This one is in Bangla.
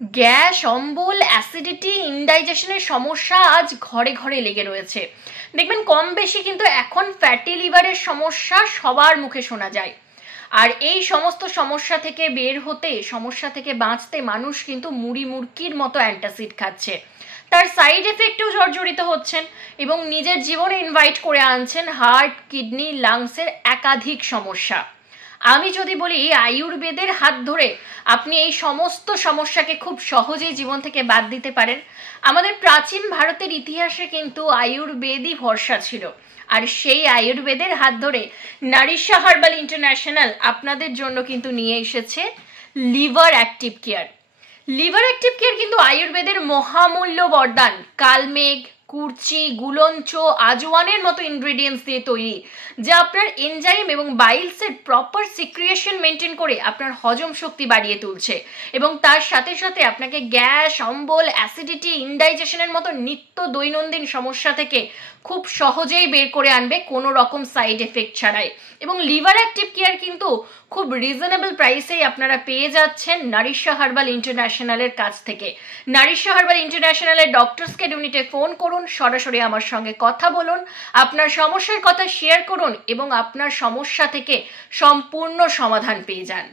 গ্যাস, অম্বল, অ্যাসিডিটি, ইনডাইজেশনের সমস্যা আজ ঘরে ঘরে লেগে রয়েছে। দেখবেন কম বেশি কিন্তু এখন ফ্যাটি লিভারের সমস্যা সবার মুখে শোনা যায়। আর এই সমস্ত সমস্যা থেকে বের হতে, সমস্যা থেকে বাঁচতে মানুষ কিন্তু মুড়ি মুড়কির মতো অ্যান্টাসিড খাচ্ছে। তার সাইড এফেক্টেও জর্জরিত হচ্ছেন এবং নিজের জীবনে ইনভাইট করে আনছেন হার্ট, কিডনি, লাংসের একাধিক সমস্যা। আমি যদি বলি আয়ুর্বেদের হাত ধরে আপনি এই সমস্ত সমস্যাকে খুব সহজেই জীবন থেকে বাদ দিতে পারেন। আমাদের প্রাচীন ভারতের ইতিহাসে কিন্তু আয়ুর্বেদই ভরসা ছিল। আর সেই আয়ুর্বেদের হাত ধরে নারিশা হার্বাল ইন্টারন্যাশনাল আপনাদের জন্য কিন্তু নিয়ে এসেছে liver active care. Liver active care কিন্তু আয়ুর্বেদের মহামূল্য বরদান। কালমেঘ, কুরচি, গুলঞ্চ, আজওয়ানের মতো ইনগ্রেডিয়েন্টস দিয়ে তৈরি, যা আপনার এনজাইম এবং বাইলসের প্রপার সিক্রিয়েশন মেনটেন করে আপনার হজম শক্তি বাড়িয়ে তুলছে এবং তার সাথে সাথে আপনাকে গ্যাস, অম্বল, অ্যাসিডিটি, ইনডাইজেশনের মতো নিত্য দৈনন্দিন সমস্যা থেকে খুব সহজেই বের করে আনবে কোনো রকম সাইড এফেক্ট ছাড়াই। এবং লিভার অ্যাক্টিভ কেয়ার কিন্তু খুব রিজনেবল প্রাইসেই আপনারা পেয়ে যাচ্ছেন নারিশা হার্বাল ইন্টারন্যাশনালের কাছ থেকে। নারিশা হার্বাল ইন্টারন্যাশনালের ডক্টরস কেয়ার ইউনিটে ফোন করুন, সরাসরি আমার সঙ্গে কথা বলুন, আপনার সমস্যার কথা শেয়ার করুন এবং আপনার সমস্যা থেকে সম্পূর্ণ সমাধান পেয়ে যান।